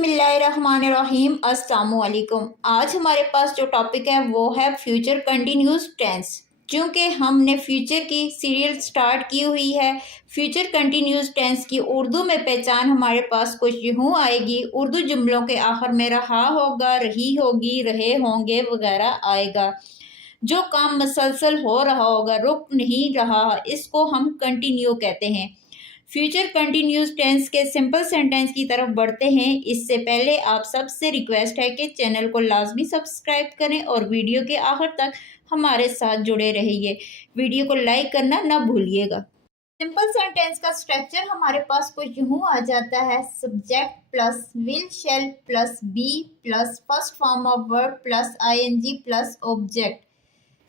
बिस्मिल्लाहिर्रहमानिर्रहीम अस्सलाम वालेकुम। आज हमारे पास जो टॉपिक है वो है फ्यूचर कंटिन्यूस टेंस। क्योंकि हमने फ्यूचर की सीरियल स्टार्ट की हुई है, फ्यूचर कंटिन्यूस टेंस की उर्दू में पहचान हमारे पास कुछ यूँ आएगी। उर्दू जुमलों के आखिर में रहा होगा, रही होगी, रहे होंगे वगैरह आएगा। जो काम मसलसल हो रहा होगा, रुक नहीं रहा, इसको हम कंटिन्यू कहते हैं। फ्यूचर कंटिन्यूस टेंस के सिंपल सेंटेंस की तरफ बढ़ते हैं। इससे पहले आप सबसे रिक्वेस्ट है कि चैनल को लाजमी सब्सक्राइब करें और वीडियो के आखिर तक हमारे साथ जुड़े रहिए। वीडियो को लाइक करना ना भूलिएगा। सिंपल सेंटेंस का स्ट्रक्चर हमारे पास कुछ यूँ आ जाता है। Subject plus will shall plus be plus first form of verb plus ING plus object.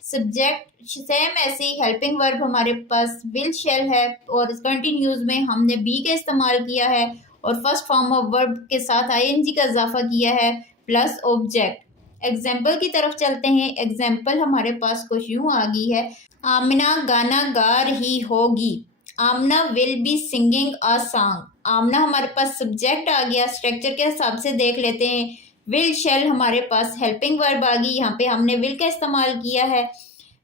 Subject same ऐसे ही हेल्पिंग वर्ब हमारे पास विल शेल है और कंटिन्यूज में हमने बी का इस्तेमाल किया है और फर्स्ट फॉर्म ऑफ वर्ब के साथ आईएनजी का इजाफा किया है प्लस ऑब्जेक्ट। एग्जाम्पल की तरफ चलते हैं। एग्जाम्पल हमारे पास कुछ यूँ आ गई है। आमना गाना गा रही होगी। आमना will be singing a song. Aamna हमारे पास सब्जेक्ट आ गया। स्ट्रक्चर के हिसाब से देख लेते हैं। विल शेल हमारे पास हेल्पिंग वर्ब आ गई, यहाँ पे हमने विल का इस्तेमाल किया है।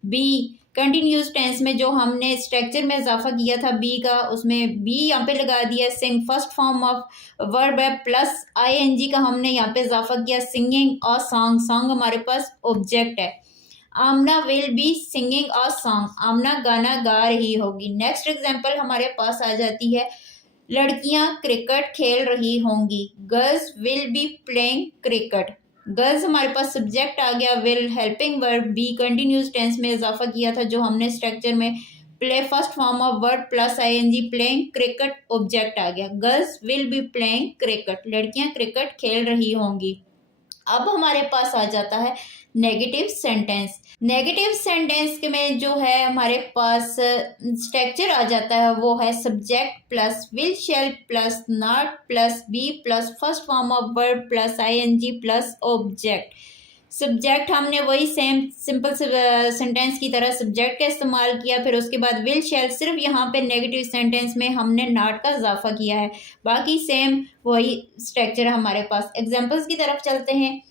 बी कंटिन्यूस टेंस में जो हमने स्ट्रक्चर में इजाफा किया था बी का, उसमें बी यहाँ पे लगा दिया। सिंग फर्स्ट फॉर्म ऑफ वर्ब है प्लस आईएनजी का हमने यहाँ पे इजाफा किया सिंगिंग और सॉन्ग। सॉन्ग हमारे पास ऑब्जेक्ट है। Aamna will be singing a song. Aamna गाना गा रही होगी। नेक्स्ट एग्जाम्पल हमारे पास आ जाती है। लड़कियां क्रिकेट खेल रही होंगी। Girls will be playing cricket. Girls हमारे पास सब्जेक्ट आ गया। Will helping verb be continuous tense में इजाफा किया था जो हमने स्ट्रक्चर में play first form of verb plus ING playing cricket object आ गया। Girls will be playing cricket. लड़कियां क्रिकेट खेल रही होंगी। अब हमारे पास आ जाता है नेगेटिव सेंटेंस। नेगेटिव सेंटेंस में जो है हमारे पास स्ट्रक्चर आ जाता है वो है subject plus will shall plus not plus be plus first form of verb plus ING plus object. Subject हमने वही सेम सिंपल सेंटेंस की तरह सब्जेक्ट का इस्तेमाल किया, फिर उसके बाद विल शेल, सिर्फ यहाँ पे नेगेटिव सेंटेंस में हमने नॉट का इजाफा किया है। बाकी सेम वही स्ट्रक्चर हमारे पास। एग्जाम्पल्स की तरफ चलते हैं।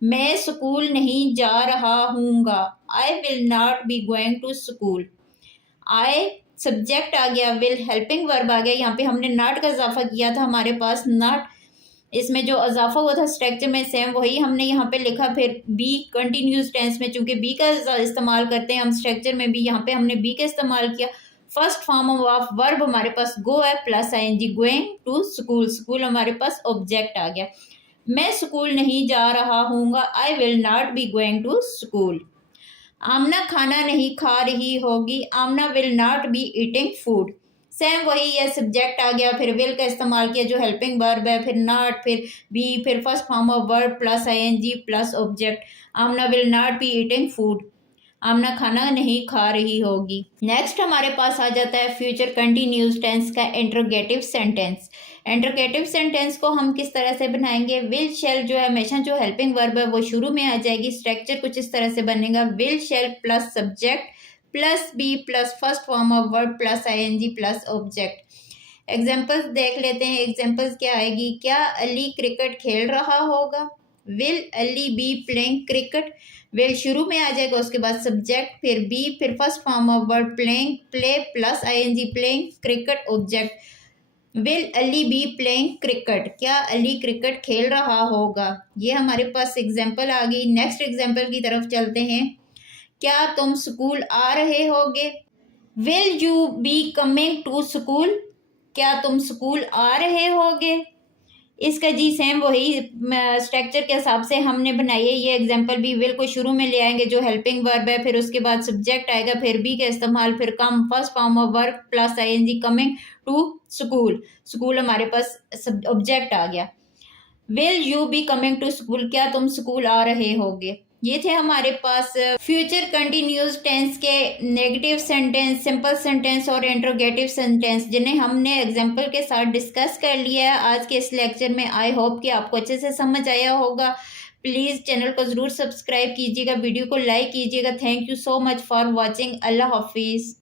मैं स्कूल नहीं जा रहा हूँगा। I will not be going to school. I subject आ गया, विल हेल्पिंग वर्ब आ गया, यहाँ पे हमने नॉट का इजाफा किया था हमारे पास नॉट। इसमें जो इजाफा हुआ था स्ट्रक्चर में सेम वही हमने यहाँ पे लिखा। फिर बी कंटिन्यूस टेंस में चूंकि बी का इस्तेमाल करते हैं हम स्ट्रक्चर में भी, यहाँ पे हमने बी का इस्तेमाल किया। फर्स्ट फॉर्म ऑफ वर्ब हमारे पास गो है plus ING going to school. School हमारे पास ऑब्जेक्ट आ गया। मैं स्कूल नहीं जा रहा हूँगा। I will not be going to school. Amna खाना नहीं खा रही होगी। आमना will not be eating food. Same वही है, सब्जेक्ट आ गया, फिर विल का इस्तेमाल किया जो हेल्पिंग वर्ब है, फिर नॉट, फिर बी, फिर first form of verb plus ING plus object. Amna will not be eating food. Amna खाना नहीं खा रही होगी। नेक्स्ट हमारे पास आ जाता है फ्यूचर कंटिन्यूस टेंस का इंटरोगेटिव सेंटेंस। इंटरोगेटिव सेंटेंस को हम किस तरह से बनाएंगे। विल शेल जो है हमेशा जो हेल्पिंग वर्ब है वो शुरू में आ जाएगी। स्ट्रक्चर कुछ इस तरह से बनेगा। Will shall plus subject plus be plus first form of verb plus ING plus object. Examples देख लेते हैं। एग्जाम्पल्स क्या आएगी। क्या अली क्रिकेट खेल रहा होगा। Will Ali be playing cricket. Will शुरू में आ जाएगा, उसके बाद सब्जेक्ट, फिर बी, फिर first form of verb playing play plus ING playing cricket object. Will Ali be playing cricket. क्या अली क्रिकेट खेल रहा होगा। ये हमारे पास एग्जाम्पल आ गई। नेक्स्ट एग्जाम्पल की तरफ चलते हैं। क्या तुम स्कूल आ रहे होगे। Will you be coming to school. क्या तुम स्कूल आ रहे होगे। इसका जी सेम वही स्ट्रक्चर के हिसाब से हमने बनाई है। ये एग्जाम्पल भी विल को शुरू में ले आएंगे जो हेल्पिंग वर्ब है, फिर उसके बाद सब्जेक्ट आएगा, फिर बी का इस्तेमाल, फिर come first form of verb plus ING coming to school. School हमारे पास ऑब्जेक्ट आ गया। Will you be coming to school. क्या तुम स्कूल आ रहे होगे। ये थे हमारे पास फ्यूचर कंटिन्यूस टेंस के नेगेटिव सेंटेंस, सिंपल सेंटेंस और इंटरोगेटिव सेंटेंस जिन्हें हमने एग्जाम्पल के साथ डिस्कस कर लिया है आज के इस लेक्चर में। आई होप कि आपको अच्छे से समझ आया होगा। प्लीज़ चैनल को ज़रूर सब्सक्राइब कीजिएगा, वीडियो को लाइक कीजिएगा। Thank you so much for watching. अल्लाह हाफिज़।